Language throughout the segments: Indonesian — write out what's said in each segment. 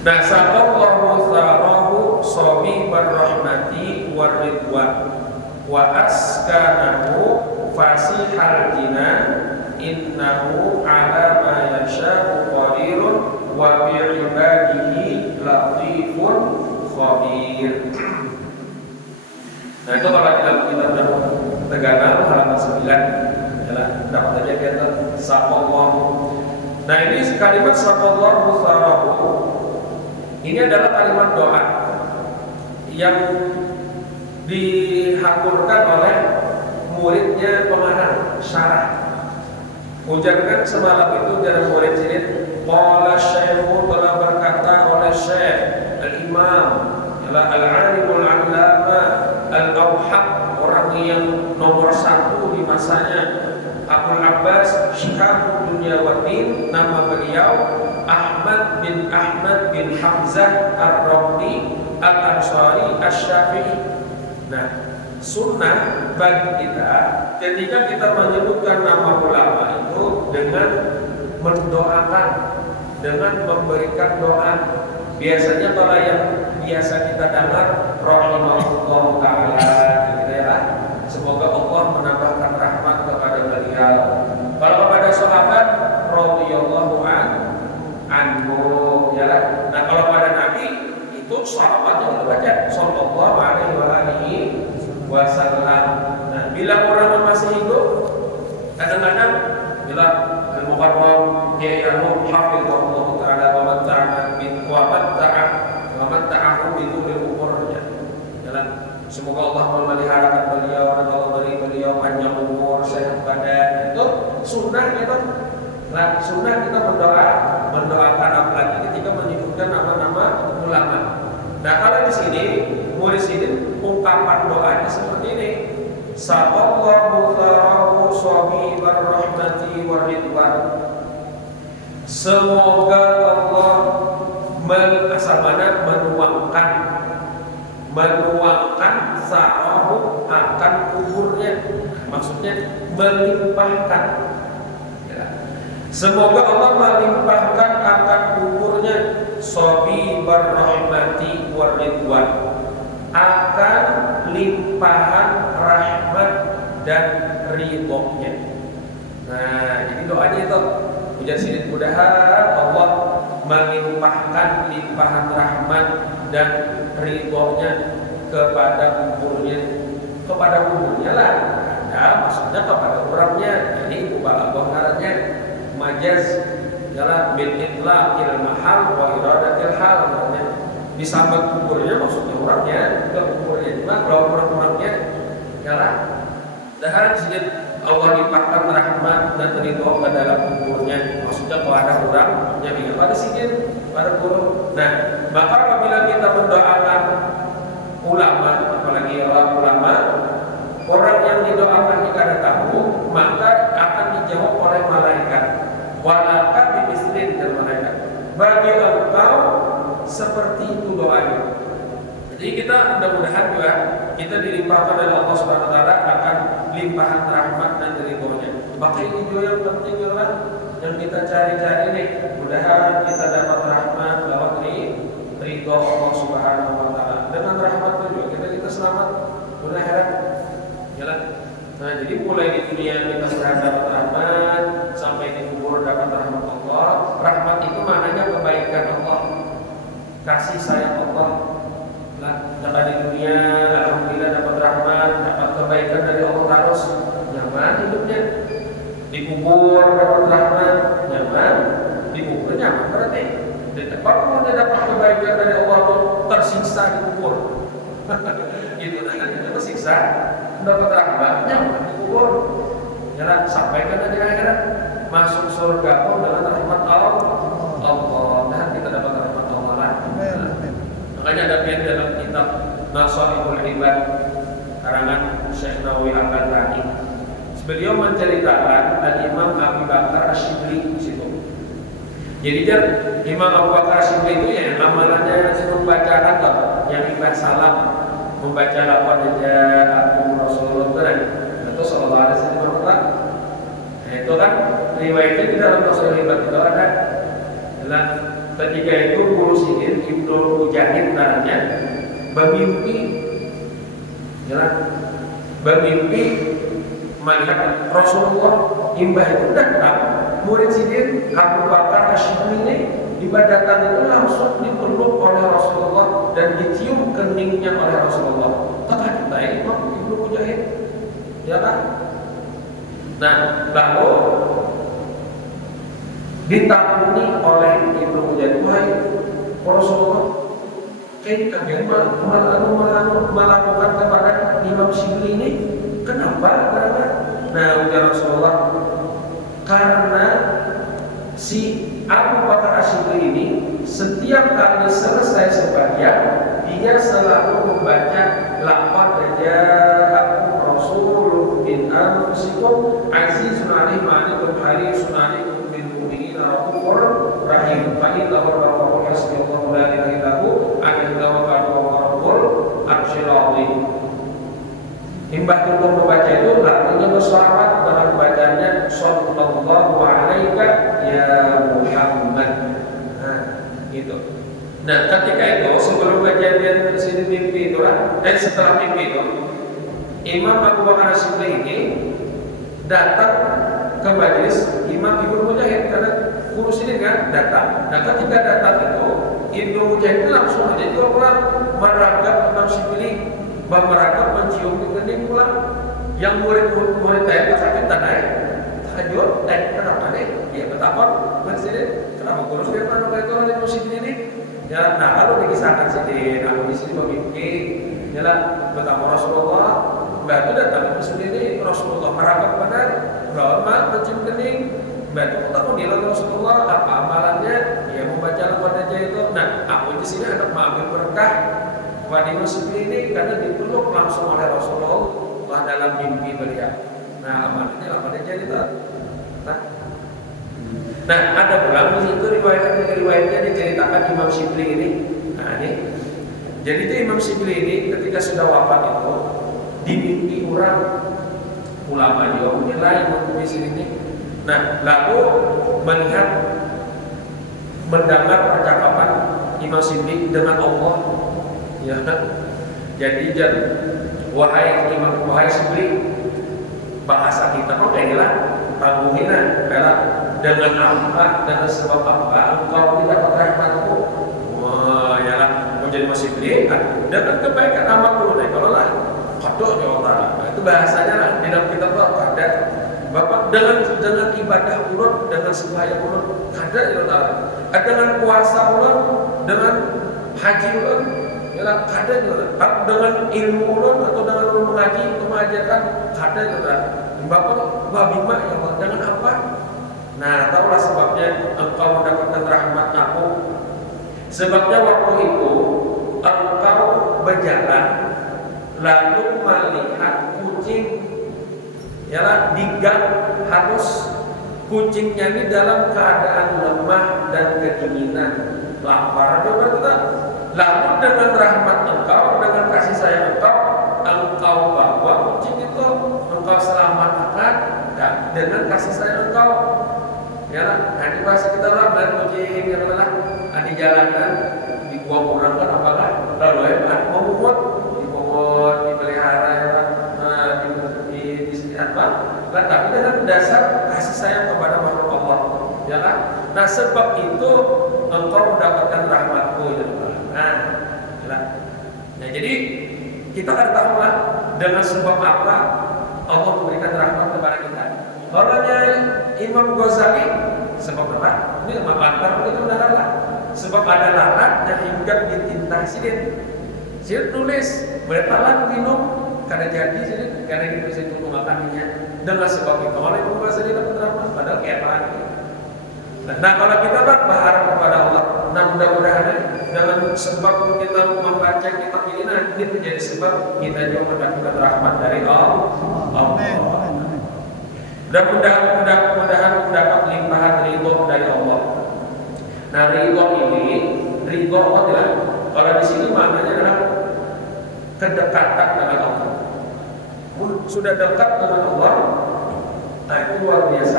Nah, saqallahu tharahu shabibar rahmati war ridwan wa askanahu fasihal jinan innahu ala ma yasha'u qadirun wa bi'ibadihi latifun khabir. Nah, itu kalau kita Tegalan halaman 9 adalah dapat aja kita saqallahu. Nah, ini kalimat saqallahu tharahu ini adalah kalimat doa yang dihaturkan oleh muridnya pengarang syarah. Ujarkan semalam itu dari murid sini, qala syekhu, telah berkata oleh syekh al-imam al-alimul allama al-awhad, orang yang nomor 1 di masanya, Abul Abbas Syihabuddin Dunyawaddin, nama beliau Ahmad bin Hamzah Ar-Ramli Al-Ansari Asy-Syafi'i. Nah, sunnah bagi kita ketika kita menyebutkan nama ulama itu dengan mendoakan, dengan memberikan doa. Biasanya kalau yang biasa kita dengar rahimahullah ta'ala, gitu ya, semoga Allah menambahkan rahmat kepada beliau. Kalau kepada sahabat radhiyallahu anhu, ya. Nah, kalau pada Nabi itu sahabat yang baca sallallahu alaihi wasallam. Nah, bila orang masih hidup, kadang-kadang bila al-mukarram ya'lamu hafizahullah taala wa matta'ahu bi tulil umurnya. Semoga Allah memeliharakan beliau dan Allah beri beliau panjang umur, sehat badan. Itu sunnah kita. Nah, sunnah kita mendoakan apalagi ketika menyebutkan nama-nama ulama. Nah, kalau di sini murid sini ungkapan doanya seperti ini. Saqallahu tharahu shabibar rahmati war ridwan. Semoga Allah menuangkan sarahu akan kuburnya, maksudnya melimpahkan, ya. Semoga Allah melimpahkan akan kuburnya shabibar rahmati war ridwan, akan limpahan rahmat dan ridhonya. Nah, jadi doanya itu ujar sini, mudah-mudahan Allah melimpahkan limpahan rahmat dan ridhonya kepada kuburnya lah. Nah, maksudnya kepada orangnya. Ini mubalaghah ngarannya majaz adalah bil itlaqil mahal wa iradatil hal. Disambat kuburnya maksudnya orangnya, bukan kuburnya. Cuma kalau orang-orangnya adalah dan sedikit Allah limpahkan rahmat dan ridho ke dalam kuburnya, maksudnya kepada orangnya, pada sikit pada guru. Nah, maka apabila kita mendoakan ulama, apalagi orang ulama, orang yang didoakan jika ada tamu, maka akan dijawab oleh malaikat. Walakat bimisrin, dan malaikat, bagi engkau seperti itu doanya. Jadi kita mudah-mudahan juga kita dilimpahkan oleh Allah Subhanahu wa taala akan limpahan rahmat dan ridhonya. Maka ini juga yang penting adalah yang kita cari-cari nih, mudah-mudahan kita dapat rahmat lewat ridho Allah Subhanahu wa taala. Dengan rahmat itu juga kita selamat dunia akhirat. Jalan. Nah, jadi mulai di dunia kita dapat rahmat, sampai di kubur dapat rahmat Allah. Rahmat itu maknanya kebaikan Allah, kasih sayang Allah. Nah, di dunia alhamdulillah dapat rahmat, dapat kebaikan dari Allah terus, nyaman hidupnya. Di kubur dapat rahmat, nyaman. Di kubur nyaman berarti. Di tempat pun dia dapat kebaikan dari Allah itu tersiksa di kubur. Gitu kan, itu tersiksa, dapat rahmat, nyaman di kubur. Jalan sampaikan dari akhirat, masuk surga pun dengan rahmat Allah. Dan kita dapat rahmat Allah lah. Makanya ada pihak dalam kitab Nasaihul Ibad karangan Syekh Nawawi Al-Albani. Beliau menceritakan Imam Abu Bakar Asy-Syibli di situ. Jadi Imam Abu Bakar Asy-Syibli itu ya amalannya membaca kata yang ibadah salam, membaca lafaz ja'akum Rasulullah itu sallallahu alaihi wasallam. Nah, itu kan riwayatnya di dalam Nasaihul Ibad itu ada. ketika itu Guru Sidin Ibnu Mujahid namanya bermimpi, bermimpi melihat Rasulullah imbah itu datang. Murid Sidin Abu Bakar Asy'ari ini ibadatan itu langsung dipeluk oleh Rasulullah dan dicium keningnya oleh Rasulullah. Terkait baik Ibnu Mujahid, ya kan? Nah, lalu ditakuni oleh Ibnu Mujahid, wahai Rasulullah, kalian melakukan kepada Imam Syibli ini, kenapa? Nah, ujar Rasulullah, karena si Abu Bakar Asy'ari ini setiap kali selesai sembahyang dia selalu membaca laqad ja'akum rasulun min anfusikum azizun 'alaihi ma 'anittum harisun 'alaikum bil mu'minina raufur rahim fa innahu ghafurur hasbunallahu la ilaha illa hu 'alaihi tawakkaltu wa huwa rabbul 'arsyil 'azim. Imbah itu membaca itu lalu bersahabat dalam bacanya sallallahu alaika ya Muhammad. Nah, itu. Nah, ketika itu sebelum kejadian sini mimpi itu dan setelah mimpi itu Imam Abu Bakar Asy'ari ini datang ke majelis Imam Ibnu Mujahid karena Guru Sidin kan datang. Nah, ketika datang itu Ibnu Mujahid langsung aja dia pulang meragap Imam Syibli, meragap mencium kening pulang. Yang murid-murid saya sakit tanah tahajud, kenapa nih? Ya betapa Guru Sidin, kenapa Guru Sidin mana itu oleh Guru Sidin ini? Ya, nah kalau dikisahkan Sidin, aku di sini bermimpi, ya betapa Rasulullah, batu datang ke sini Rasulullah meragap benar, bahwa mencium kening, batu aku nilai Rasulullah apa amalannya? Ya membaca Al-Quran aja itu. Nah, aku di sini hendak mengambil berkah pada Imam Syibli ini karena dipeluk langsung oleh Rasulullah dalam mimpi beliau. Nah, amalannya jadi tak. Nah, ada pula di situ riwayatnya diceritakan Imam Syibli ini. Nah, ini. Jadi itu Imam Syibli ini ketika sudah wafat itu dimimpi orang ulama juga menilai di sini. Nah, lalu melihat mendengar percakapan Imam Syibli dengan Allah. Ya, jadi wahai Imam, wahai Syibli, bahasa kita kok inilah tanggunginan adalah dengan apa, dengan sebab apa engkau tidak rahmatku. Wah, ya lah, menjadi masih beli dengan kebaikan amal dulu deh. Kalau lah, kodok jawab tadi. Nah, itu bahasanya lah di dalam kitab kadar. Bapak dengan ibadah ulun, dengan sembahyang ulun, kadar itu tadi. Dengan puasa ulun, dengan haji ulun, ya lah kadar itu. Dengan ilmu ulun atau dengan ulun mengaji, mengajarkan kadar itu tadi. Bapak wabima ya Allah, dengan apa? Nah, taulah sebabnya engkau mendapatkan rahmat aku. Sebabnya waktu itu engkau berjalan lalu melihat kucing, yalah di gang harus kucingnya ini dalam keadaan lemah dan kedinginan, lapar juga tidak. Lalu dengan rahmat engkau, dengan kasih sayang engkau bawa kucing itu, engkau selamatkan dan dengan kasih sayang engkau. Ya, nanti bahasa kita lah dan kucing yang mana di jalanan dibuang orang kan apakah lalu mau muat dipelihara ya, di apa? Nah, tapi dengan dasar kasih sayang kepada makhluk Allah, ya kan? Nah, sebab itu engkau mendapatkan rahmatku, ya. Nah, jadi kita harus tahu lah dengan sebab apa Allah memberikan rahmat kepada kita. Orangnya Imam Ghazali sebab apa? Ini sama pantar itu lah. Sebab ada lalat yang hinggap di tinta Sidin. Sidin tulis bertalan minum karena jadi Sidin karena itu bisa untuk makannya. Dengan sebab itu oleh Imam Ghazali dapat rahmat padahal keadaan. Nah, kalau kita berharap kepada Allah, nah mudah-mudahan dengan sebab kita membaca kitab ini, nah ini menjadi sebab kita juga mendapatkan rahmat dari Allah. Dan mudah-mudahan mendapat limpahan ridho dari Allah. Nah, ridho ini, ridho Allah tidak. Kalau di sini maknanya adalah kedekatan dengan Allah. Sudah dekat dengan Allah, nah itu luar biasa.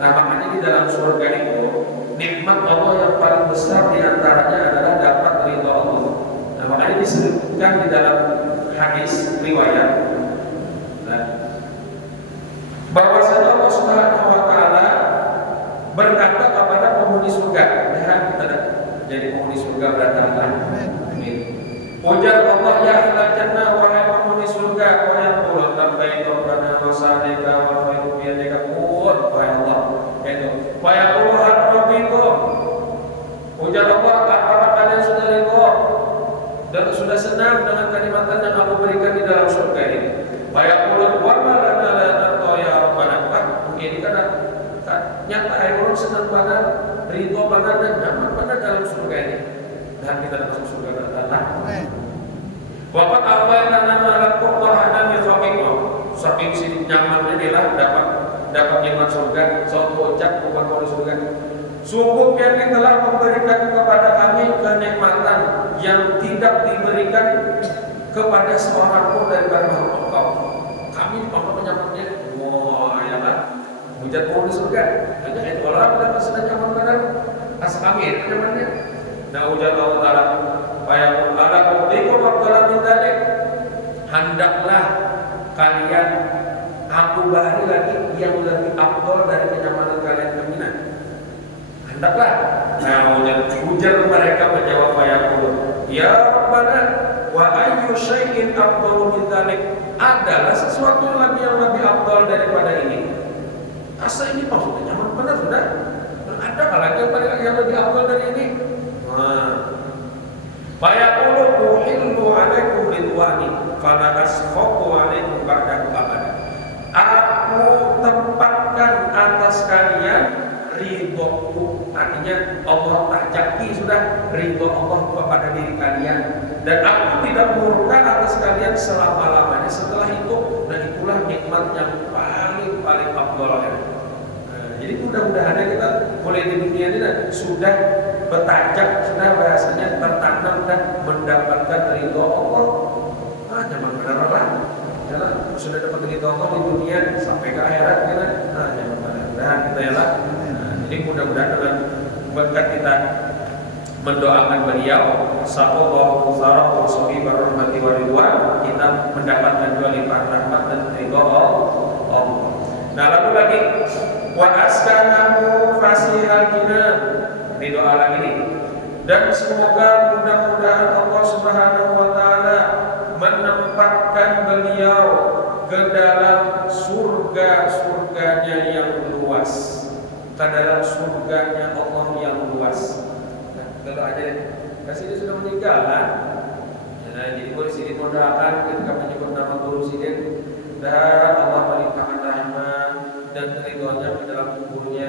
Nah, makanya di dalam surga itu nikmat Allah yang paling besar diantaranya adalah dapat ridho Allah. Nah, makanya disebutkan di dalam hadis riwayat bahwasanya Allah Subhanahu wa taala berkata kepada penghuni surga, jadi penghuni surga berkata, amin. Ujar Allah, ya ahlal jannah, wahai penghuni surga, wa yaqulu labbaika rabbana wa sa'alaika wa khairu bi yadika qul, wahai Allah. Itu. Wa yaqulu rabbikum. Ujar Allah, apakah kalian sudah ridho dan sudah senang dengan kenikmatan yang aku berikan di dalam surga ini? Wa yaqulu wa ma lana la narda ya rabbana. Ini kan nyata orang senang banget, ridho banget dan nyaman banget dalam surga ini. Dan kita masuk surga berkata, Bapak awalnya nama Quran dan Rabbika. Saking si nyamannya adalah dapat nikmat surga. Suatu ucap bukan mau surga. Sungguh kami telah memberikan kepada kami kenikmatan yang tidak diberikan kepada seorang pun daripada makhluk Allah. Kami apa penyamannya? Wah, ya kan? Hujat mau di surga. Hanya itu orang dapat sedang nyaman benar. Asal kami nyamannya. Nah, ujar Allah Ta'ala, Fayaqul ala qawlikum abdala min dhalik. Hendaklah kalian aku beri lagi yang lebih afdal dari kenyamanan kalian keminan. Hendaklah. Nah, ujar mereka menjawab Fayaqul, ya Rabbana wa ayyu syai'in afdalu min dhalik. Adalah sesuatu lagi yang lebih afdal daripada ini. Asa ini maksudnya nyaman benar sudah. Ada lagi yang lebih afdal dari ini? Fayaqulu uhillu alaikum ridwani fala askhaqu alaikum ba'dahu abada. Aku tempatkan atas kalian ridhoku. Artinya Allah tajaki sudah ridho Allah kepada diri kalian, dan aku tidak murka atas kalian selama-lamanya setelah itu. Dan itulah nikmat yang paling afdal. Jadi mudah-mudahan kita mulai di dunia ini sudah bertajak, sudah bahasanya tertanam dan mendapatkan ridho Allah. Nyaman benar lah. Jalan sudah dapat ridho Allah di dunia sampai ke akhirat kita. Nyaman benar. Nah, kita ya lah. Jadi mudah-mudahan dengan berkat kita mendoakan beliau, sallallahu alaihi wasallam warahmati waridwan, kita mendapatkan dua lipat rahmat dan ridho Allah. Nah, lalu lagi wa askanahu fasihal jinan. Ini doa lagi nih. Dan semoga mudah-mudahan Allah Subhanahu wa taala menempatkan beliau ke dalam surga-surganya yang luas. Ke dalam surganya Allah yang luas. Nah, kalau aja kasih dia sudah meninggal kan? Nah, jadi boleh sini mendoakan ketika menyebut nama guru sidin dan Allah melimpahkan rahmat dan ridhonya di dalam kuburnya,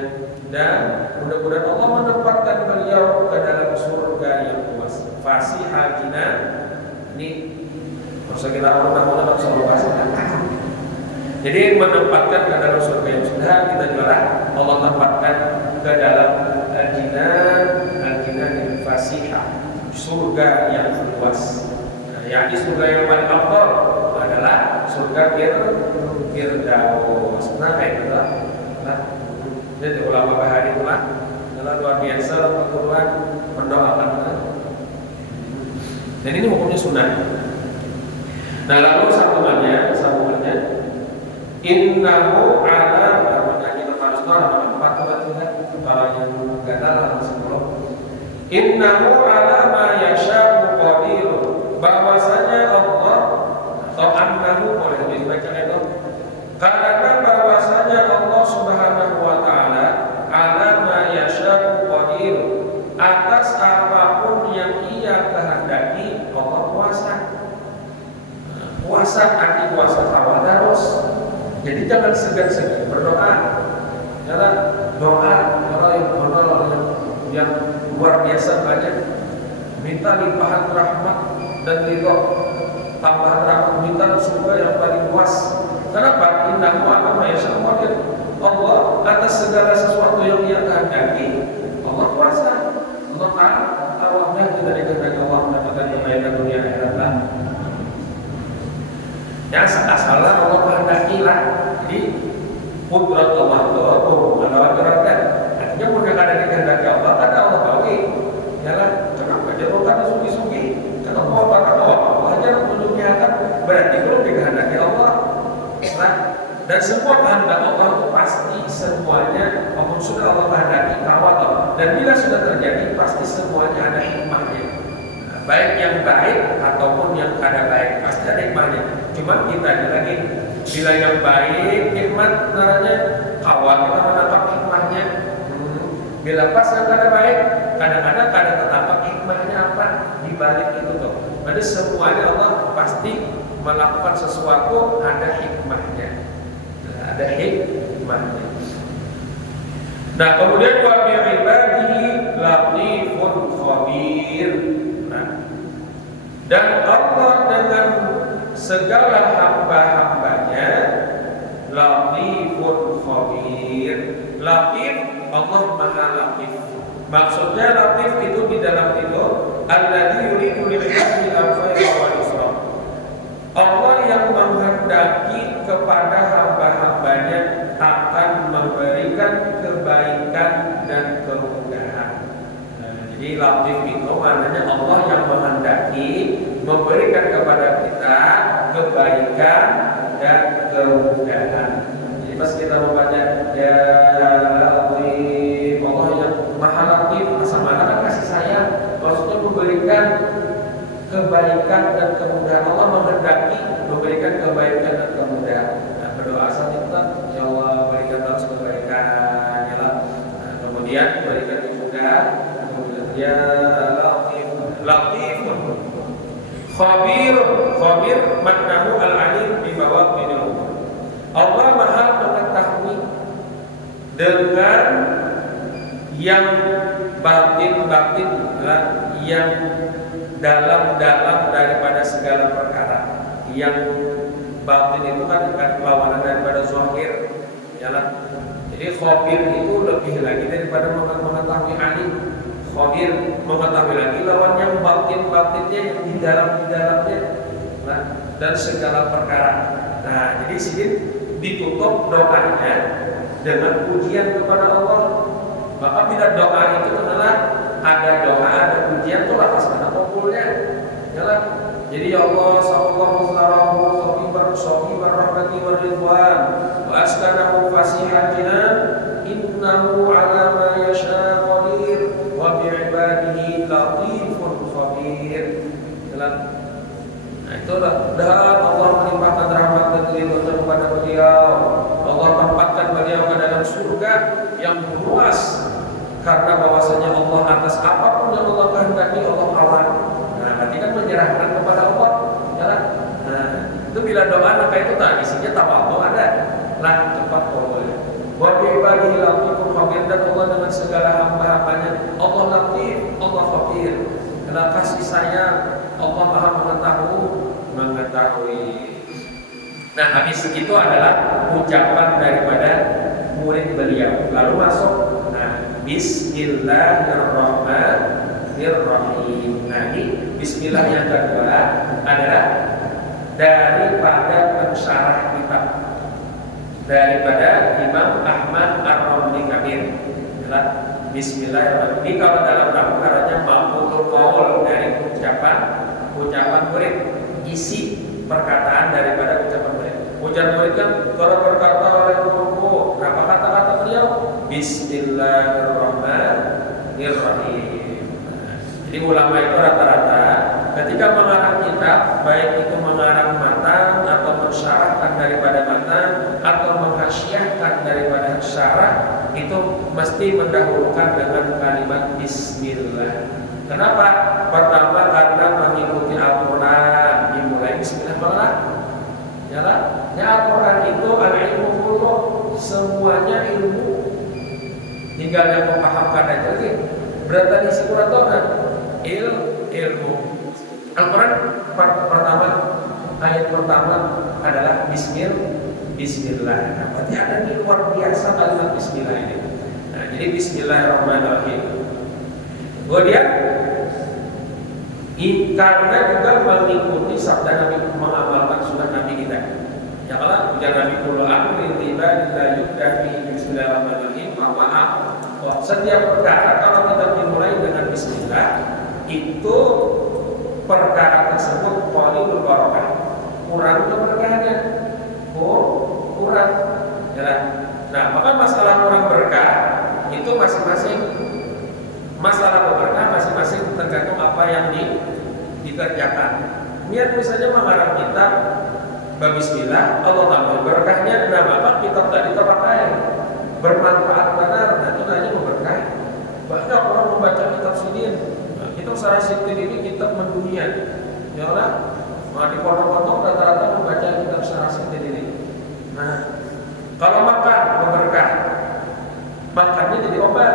dan mudah-mudahan Allah menempatkan beliau ke dalam surga yang luas. Fasihal jinan. Ini harus kita orang-orang selalu. Jadi menempatkan ke dalam surga yang sudah kita jual, Allah tempatkan ke dalam al-jinan yang fasihah, surga yang luas. Nah, yakni surga yang paling afdal adalah surga Firdaus. Nah, kayak gitu lah. Nah, jadi ulama bahari itulah adalah luar biasa Al-Quran mendoakan. Dan ini hukumnya sunnah. Nah, lalu sambungannya innahu ala mengaji terus nomor 4 para yang gatal sebelum innahu ala ma yasha'u qadir, bahwasanya Allah atau annahu boleh dibaca itu karena bahwasanya Allah Subhanahu wa taala ala ma yasha'u qadir, atas apapun yang Ia kehendaki Allah kuasa. Puasa arti puasa tawadarus. Jadi jangan segan-segan berdoa. Jangan doa yang luar biasa banyak. Minta limpahan rahmat dan ridho. Tambahan rahmat, minta surga yang paling luas. Kenapa? Innahu ala ma yasha'u qadir. Allah atas segala sesuatu yang Ia kehendaki Allah kuasa. Allah Ta'ala awalnya kita dikehendaki Allah mendapatkan kebaikan dunia akhirat. Ya, asalnya Allah kehendaki lah. Jadi putrat Allah itu berlawan kerajaan. Nya mun kada dikehendaki Allah kan Allah bawi. Yalah, kenapa dia bukan sugi-sugi? Kenapa Allah hanya menunjukkan berarti belum dikehendaki Allah. Nah, dan semua kehendak Allah itu pasti semuanya apapun sudah Allah kehendaki kawal. Dan bila sudah terjadi pasti semuanya ada hikmahnya. Nah, baik yang baik ataupun yang kada baik pasti ada hikmahnya. Cuma kita lagi bila yang baik hikmat naranya kawal kita menangkap hikmahnya. Bila pas yang kada baik kadang-kadang kada tertangkap hikmahnya apa di balik itu tuh. Berarti semuanya Allah pasti melakukan sesuatu ada hikmahnya. Ada hikmahnya. Nah, kemudian wa bi ibadihi latifun khabir. Nah, dan Allah dengan segala hamba-hambanya latifun khabir. Latif, Allah Maha Latif. Maksudnya latif itu di dalam itu alladzi yuridu lil ibadi al-khaira wal yusra. Allah yang menghendaki kepada hamba-hambanya akan memberikan kebaikan dan kemudahan. Nah, jadi latif itu maknanya Allah yang menghendaki memberikan kepada kita kebaikan dan kemudahan. Jadi pas kita membaca ya Latif, Allah yang Maha Latif, sama kan kasih sayang, maksudnya memberikan kebaikan dan kemudahan. Allah menghendaki memberikan kebaikan dan kemudahan. Nah, berdoa saat kita, ya Allah berikan terus kebaikan, ya Allah. Nah, kemudian berikan kemudahan, kemudian ya Latif, Latif, Khabir, Khabir maknahu al-alim di bawah ini. Allah Maha mengetahui dengan yang batin-batin, yang dalam-dalam daripada segala perkara. Yang batin itu kan lawanan daripada zahir, ya lah. Jadi khabir itu lebih lagi daripada mengetahui alim. Khabir mengetahui lagi lawan yang batin-batinnya, yang di dalamnya, nah, dan segala perkara. Nah, jadi sini ditutup doanya dengan pujian kepada Allah. Maka bila doa itu adalah ada doa, ada pujian, itu lapas mana kumpulnya. Yalah. Jadi ya Allah, sallallahu alaihi wasallam, rahmati wa ridwan, wa askanahu fasihan jinan, innahu ala ma yasha qadir, wa bi ibadihi latifun khabir. Yalah. Nah, itulah dan Allah melimpahkan rahmat dan ridhonya kepada beliau. Allah tempatkan beliau ke dalam surga yang luas. Karena bahwasanya Allah atas apapun yang Allah kehendaki Allah awal. Nah, berarti kan menyerahkan kepada Allah, ya lah. Nah, itu bila doa maka itu tak isinya tawadhu ada. Lah cepat boleh. Wa bi ibadihi latifun khabir, dan Allah dengan segala hamba-hambanya Allah latif, Allah khabir. Karena kasih sayang Allah Maha mengetahui. Nah, habis itu adalah ucapan daripada murid beliau. Lalu masuk Bismillahirrahmanirrahim. Nah, ini Bismillah yang kedua adalah daripada pensyarah kitab, daripada Imam Ahmad Ar-Ramli Kabir. Bismillahirrahmanirrahim. Ini kalau dalam karanya ma'mulul qaul dari ucapan murid, isi perkataan daripada ucapan murid. Ucapan murid kan kalau berkata oleh guruku, berapa kata-kata beliau? Bismillahirrahmanirrahim. Jadi ulama itu rata-rata ketika mengarang kitab, baik itu mengarang matan atau mensyarahkan daripada matan atau menghasyiahkan daripada syarah, itu mesti mendahulukan dengan kalimat Bismillah. Kenapa? Pertama karena mengikuti Al-Quran dimulai Bismillah malah. Ya lah. Ya, Al-Quran itu al-ilmu kulluh, semuanya ilmu. Tinggal yang memahamkan aja lagi. Berarti isi Quran itu kan ilmu. Al-Quran pertama, ayat pertama adalah Bismillah. Nah, berarti ada di luar biasa kalimat Bismillah ini. Nah, jadi Bismillahirrahmanirrahim. Kemudian karena juga mengikuti sabda Nabi, mengamalkan sunnah Nabi kita. Ya kalau ujar Nabi kullu amrin ibadillah yubda fi bismillahirrahmanirrahim, maaf setiap perkara kalau kita dimulai dengan bismillah itu perkara tersebut qalilul barakah, kurang keberkahannya, kurang. Ya. Nah, maka masalah kurang berkah itu masing-masing, masalah berkah masing-masing tergantung apa yang dikerjakan. Niat misalnya mengarang kitab bismillah, Allah tambah berkahnya. Nah, maka kitab tadi terpakai bermanfaat benar, nah itu hanya memberkah. Banyak orang membaca kitab sidin. Nah, kitab Syarah Sidin ini kitab mendunia. Ya Allah, di pondok-pondok rata-rata membaca kitab Syarah Sidin ini. Nah, kalau makan memberkah, makannya jadi obat,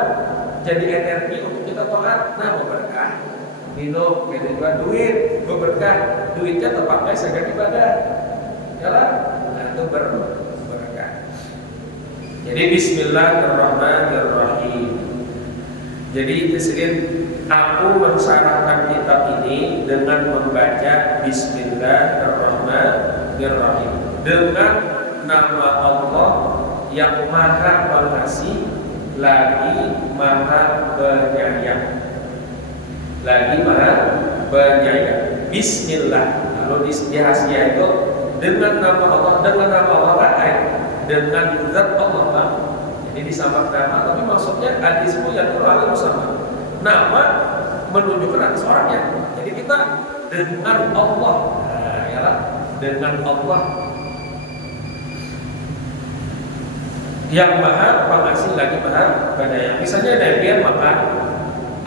jadi energi untuk kita taat. Nah, memberkah. Minum, gitu juga duit, memberkah. Duitnya terpakai sebagai ibadah. Ya lah, nah itu berkah. Jadi Bismillahirrahmanirrahim. Jadi disini aku mensyarahkan kitab ini dengan membaca Bismillahirrahmanirrahim, dengan nama Allah yang Maha Pengasih lagi Maha Penyayang. Lagi Maha Penyayang. Bismillah. Kalau di Hasiah itu dengan nama Allah, lain dengan zat Allah. Jadi disambung nama, tapi maksudnya hadismu yang terlalu sama. Nama menunjukkan atas orangnya. Jadi kita dengan Allah, nah, ya lah, dengan Allah yang Maha Pengasih lagi Maha Penyayang. Misalnya Nabi makan,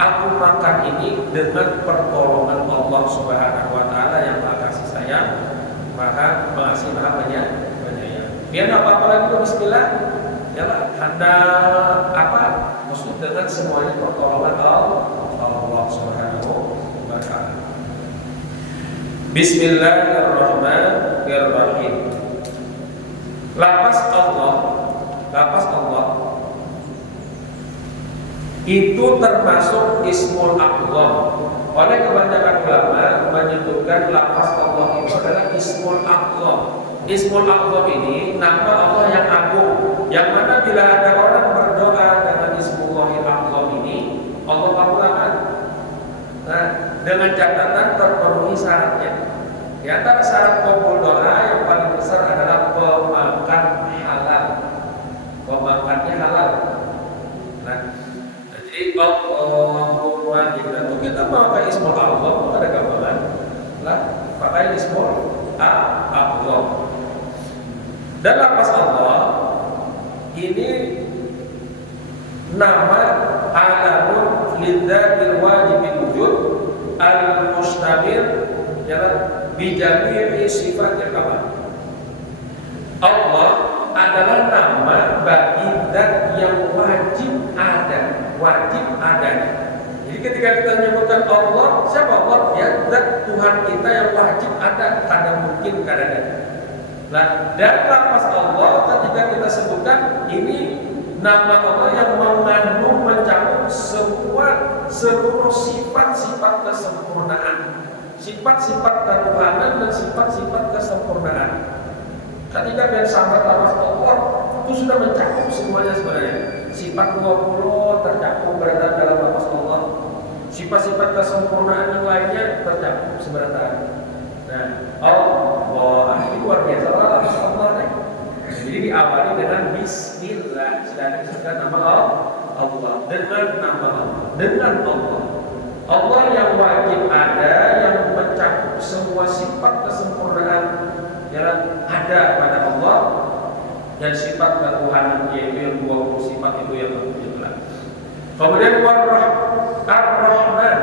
aku makan ini dengan pertolongan Allah Subhanahu Wa Taala yang Maha Kasih Sayang, Maha Pengasih, Maha Penyayang. Biar apa lagi Bismillah, ya lah, hendak apa? Maksud dengan semuanya pertolongan Allah Subhanahu Wa Taala. Bismillahirrahmanirrahim. Lafaz Allah itu termasuk ismul a'zam. Oleh kebanyakan ulama menyebutkan lafaz Allah itu adalah ismul a'zam. Ismul a'zam ini nama Allah yang agung, yang mana bila ada orang berdoa dengan ismullahil a'zam ini, Allah kabulkan. Nah, dengan catatan terpenuhi syaratnya. Di antara syarat kabul doa yang paling besar adalah pemakan halal. Pemakannya halal. Nah, jadi Allahumma itu kita memakai ismul a'zam, ada gambaran lah, pakai ismul a'zam. Dan lafaz Allah ini nama alamun lidzatil wajibil wujud al-mustamil ya bi jami'i sifatil kamal. Allah adalah nama bagi zat yang wajib ada, Jadi ketika kita menyebutkan Allah, siapa Allah? Ya, zat Tuhan kita yang wajib ada, kadang mungkin kadang. Nah, dan lafaz Allah ketika kita sebutkan ini nama Allah yang mengandung mencakup seluruh sifat-sifat kesempurnaan, sifat-sifat ketuhanan dan sifat-sifat kesempurnaan. Ketika dia sampai lafaz Allah itu sudah mencakup semuanya sebenarnya. Sifat 20 tercakup berada dalam lafaz Allah. Sifat-sifat kesempurnaan yang lainnya tercakup sebenarnya. Nah, Allah ini luar biasa lafaz Allah. Jadi diawali dengan Bismillah, sedang disebutkan nama Allah, dengan nama Allah, dengan Allah. Allah yang wajib ada, yang mencakup semua sifat kesempurnaan yang ada pada Allah, dan sifat ketuhanan yaitu yang 20 sifat itu yang berjumlah. Kemudian Ar-Rahman.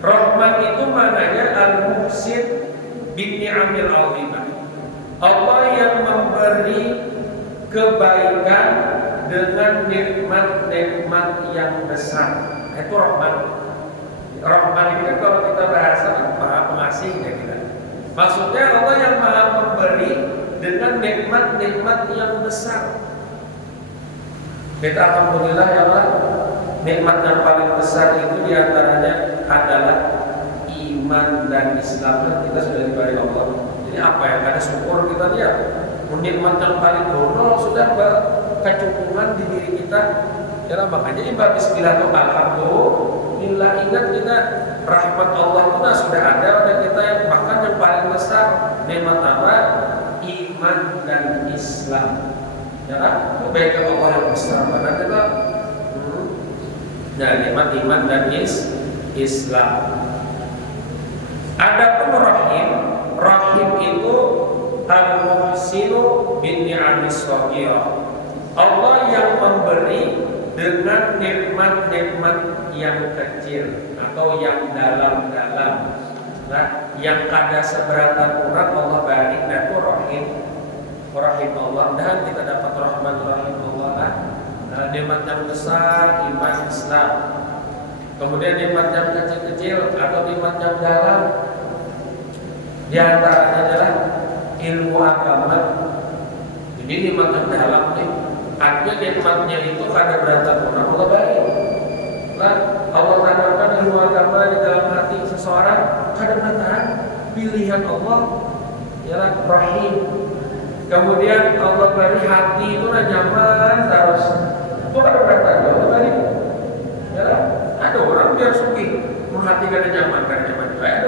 Rahman itu maknanya al-muhsin bin ni'amil azimah. Allah yang memberi kebaikan dengan nikmat-nikmat yang besar. Itu Rahman. Rahman itu kalau kita bahasa Maha Pengasih ya kita. Maksudnya Allah yang Maha memberi dengan nikmat-nikmat yang besar. Kita alhamdulillah ya Allah, nikmat yang paling besar itu diantaranya adalah iman dan Islam. Kita sudah diberi Allah. Jadi apa yang ada syukur kita lihat. Nikmat yang paling bodoh sudah berkecukupan di diri kita. Ya makanya ibadah bismillah itu alhamdulillah, ingat kita rahmat Allah itu sudah ada pada kita, bahkan yang paling besar nikmat apa? Iman dan Islam. Ya kan? Kebaikan Allah yang besar pada kita. Nah, nikmat iman dan Islam. Adapun rahim itu al-muhsinu bin ni'amis shaghirah. Allah yang memberi dengan nikmat-nikmat yang kecil atau yang dalam-dalam. Nah, yang kada seberapa kurang Allah bagi, dan itu rahim Allah. Dan kita dapat rahmat rahim Allah. Nikmat yang besar iman Islam. Kemudian nikmat yang kecil-kecil atau nikmat yang dalam. Di antaranya adalah ilmu agama. Jadi nikmat yang dalam nih. Artinya nikmatnya itu kada berata kurang Allah bagi. Nah, Allah tanamkan ilmu agama di dalam hati seseorang, kadang-kadang pilihan Allah ialah rahim. Kemudian Allah beri hati itu nyaman terus. Itu kadang-kadang Allah beri. Ya, ada orang biar suki, hati kada nyaman, ada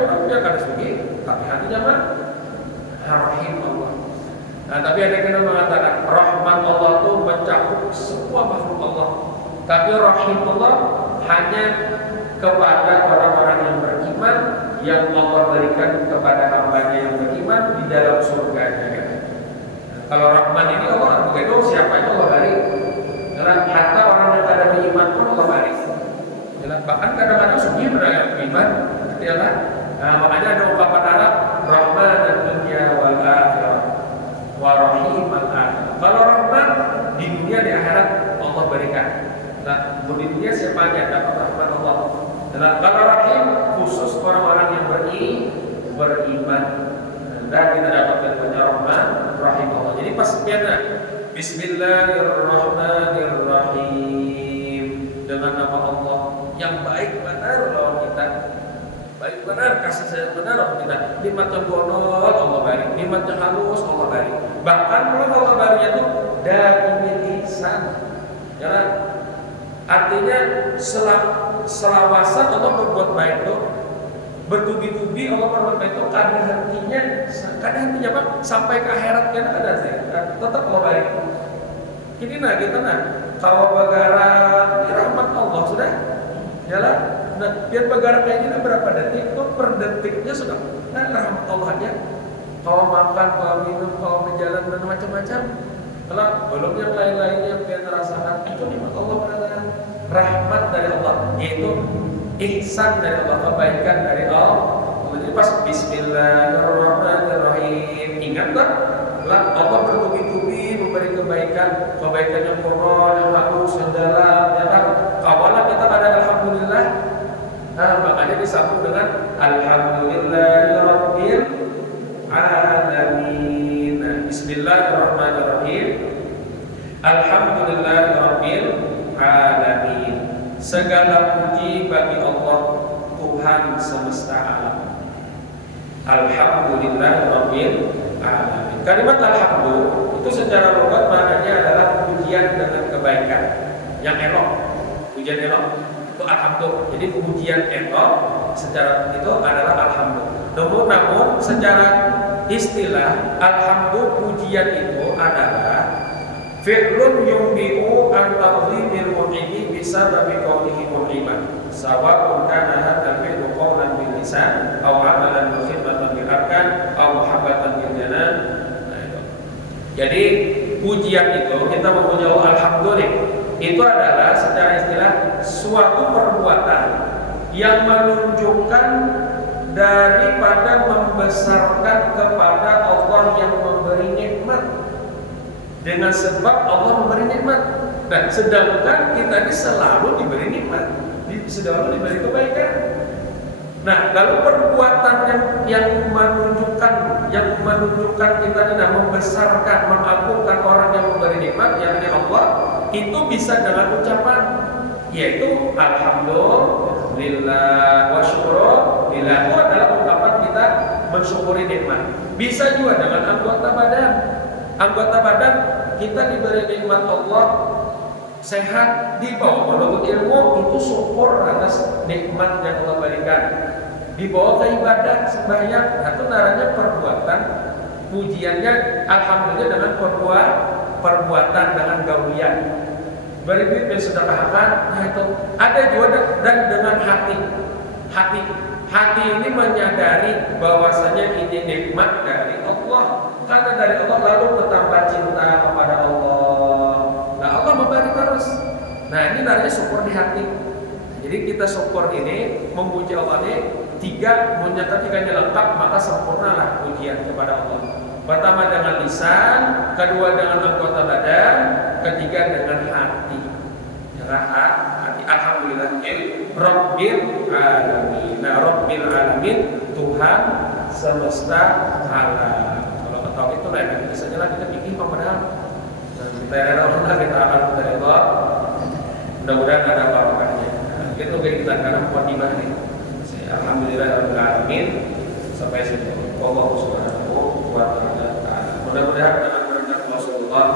orang biar kada suki, tapi hati nyaman. Rahim Allah. Nah, tapi ada yang mengatakan rahmat Allah itu mencakup semua makhluk Allah. Tapi rahim Allah hanya kepada orang-orang yang beriman, yang Allah berikan kepada hamba-Nya yang beriman di dalam surga-Nya. Kalau rahman ini Allah begitu, siapa itu Allah beri. Hatta orang yang ada beriman pun Allah beri. Bahkan kadang-kadang suci beriman, ya kan? Nah, makanya ada ungkapan Arab rahman dan dunia wal akhirah wa rahimal akhirah. Kalau rahman di dunia di akhirat Allah berikan. Nah, di dunia siapa aja dapat rahmat Allah. Nah, kalau rahim khusus orang-orang yang beriman. Dan kita dapat rahman rahim Allah. Jadi pas sekian Bismillahirrahmanirrahim, dengan nama Allah yang baik benar lawan kita. Baik benar, kasih sayang benar lawan kita. Nikmat yang bonol Allah beri, nikmat yang halus Allah beri. Bahkan Allah berinya itu dari lisan. Ya, artinya selawasan Allah berbuat baik itu, bertubi-tubi Allah berbuat baik itu, kadang hentinya apa? Sampai ke akhirat kan ada sih. Tetap Allah baik. Ini kita kalau bagara ini rahmat Allah sudah. Yalah. Nah, biar bagara kayak gini berapa detik? Itu per detiknya sudah. Nah, rahmat Allah aja. Kalau makan, kalau minum, kalau berjalan dan macam-macam. Kalau belum yang lain-lainnya biar merasakan itu nikmat Allah benar-benar rahmat dari Allah, yaitu ihsan dari Allah, kebaikan dari Allah. Jadi pas Bismillahirrahmanirrahim, ingat tak? Allah bertubi-tubi memberi kebaikan yang moral, yang halus, yang dalam, ya kan? Awalnya kita ada alhamdulillah. Nah, makanya disambung dengan alhamdulillahirabbil alamin. Nah, Bismillahirrahmanirrahim. Alhamdulillahirabbil alamin. Segala puji bagi Allah, Tuhan semesta alam. Alhamdulillahirabbil alamin. Kalimat alhamdulillah itu secara logat maknanya adalah pujian dengan kebaikan yang elok. Pujian elok itu alhamdulillah. Jadi pujian elok secara itu adalah alhamdulillah. Namun secara istilah alhamdulillah pujian itu adalah fi'lun yumbi'u an ta'zimil mu'ini bisa babi qawlihi mu'iman sawa'un kana hadha fi'lu qawlan bil lisan aw amalan wa khidmatan bil arkan aw muhabbatan bil janan. Jadi pujian itu kita mempunyai alhamdulillah itu adalah secara istilah suatu perbuatan yang menunjukkan daripada membesarkan kepada Allah yang memberi nikmat, dengan sebab Allah memberi nikmat. Dan sedangkan kita ini selalu diberi nikmat, selalu diberi kebaikan. Nah, lalu perbuatan yang menunjukkan kita ini membesarkan, mengagungkan orang yang memberi nikmat, yakni Allah, itu bisa dengan ucapan, yaitu alhamdulillah wa syukurillah. Itu adalah ungkapan kita mensyukuri nikmat. Bisa juga dengan anggota badan. Anggota badan kita diberi nikmat Allah sehat, dibawa menuntut ilmu, itu syukur atas nikmat yang Allah berikan. Dibawa ke ibadah sembahyang, itu namanya perbuatan. Pujiannya alhamdulillah dengan perbuatan dengan gawian. Beri duit dan sedekahkan, nah itu ada juga dan dengan hati. Hati ini menyadari bahwasanya ini nikmat dari Allah. Karena dari Allah lalu bertambah cinta kepada Allah. Nah Allah memberi terus. Nah ini namanya syukur di hati. Jadi kita syukur ini memuji Allah ini tiga, menyatakan tiganya lengkap maka sempurnalah pujian kepada Allah. Pertama dengan lisan, kedua dengan anggota badan, ketiga dengan hati. Hati. Alhamdulillah. Rabbil alamin. Nah, Rabbil alamin, Tuhan semesta alam. Kalau tahu itu lain biasanya lah kita bikin padahal kita orang kita akan berdoa. Mudah-mudahan ada barokahnya. Itu kita karena khotimah nih. Alhamdulillah rabbil alamin sampai situ. Allah Subhanahu wa taala. Mudah-mudahan dengan berkat Rasulullah,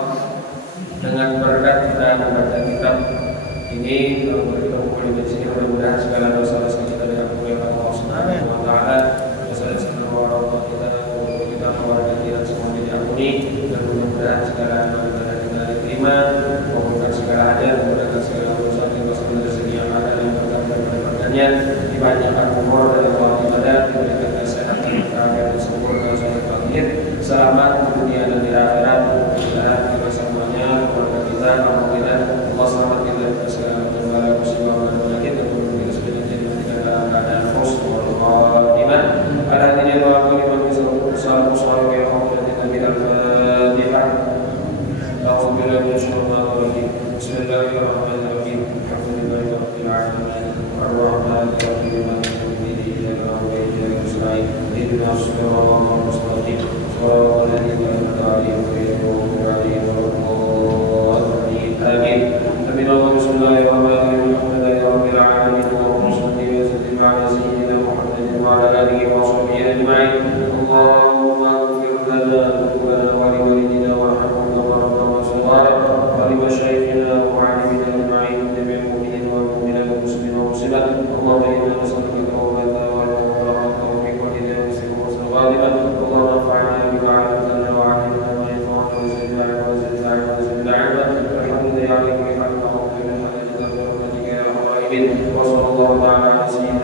dengan berkat kita membaca kitab ini, kalau kita mengumpul di sini, mudah-mudahan segala dosa-dosa kita diampuni oleh Allah Subhanahu wa taala. Dosa-dosa kita keluarga kita semua diampuni, dan mudah-mudahan segala ibadah kita diterima, mengabulkan segala hajat, mengabulkan segala dosa kita dari rezeki yang ada dan berkah-berkahnya, dibanyakan umur dan Allah ibadah, diberikan kesehatan, kebahagiaan dan sempurna sampai akhir, selamat di dunia dan di akhirat. Mudah-mudahan kita semuanya, keluarga kita, kaum kita, Allah selamat kita dari segala macam musibah dan penyakit, dan kita sudah jadi dalam keadaan husnul khatimah. Ala dini wa kulli bisa usaha yang mau kita tidak Al-Fatihah. Alhamdulillah Bismillahirrahmanirrahim. Bismillahirrahmanirrahim. Alhamdulillahirabbil alamin. Ar-Rahmanir Rahim. Maliki yaumiddin. Iyyaka na'budu wa iyyaka nasta'in. Ihdinas siratal mustaqim. Shiratal ladzina an'amta 'alaihim ghairil maghdubi 'alaihim waladdallin. Amin. Amin. Bismillahirrahmanirrahim. Alhamdulillahi rabbil alamin. Allahumma shalli wa sallim 'ala sayyidina Muhammadin wa 'ala alihi wa sahbihi ajma'in. Allahumma ighfir lana dhunubana wa li walidina warhamna warhamna wa li mashayikhina wa 'alimina ajma'in wa jami'il mu'minina wal mu'minat wal muslimina wal muslimat. Allahumma inna nas'aluka tawbatan wa rahmatan wa fi kulli dinin wa ghaliban. Allahumma anfa'na bima 'allamtana wa 'allimna ma yanfa'una wa zidna 'ilman wa zidna 'ilman wa zidna 'ilman. Alhamdulillah ya rabbil alamin. Wa sallallahu ta'ala ala sayyidina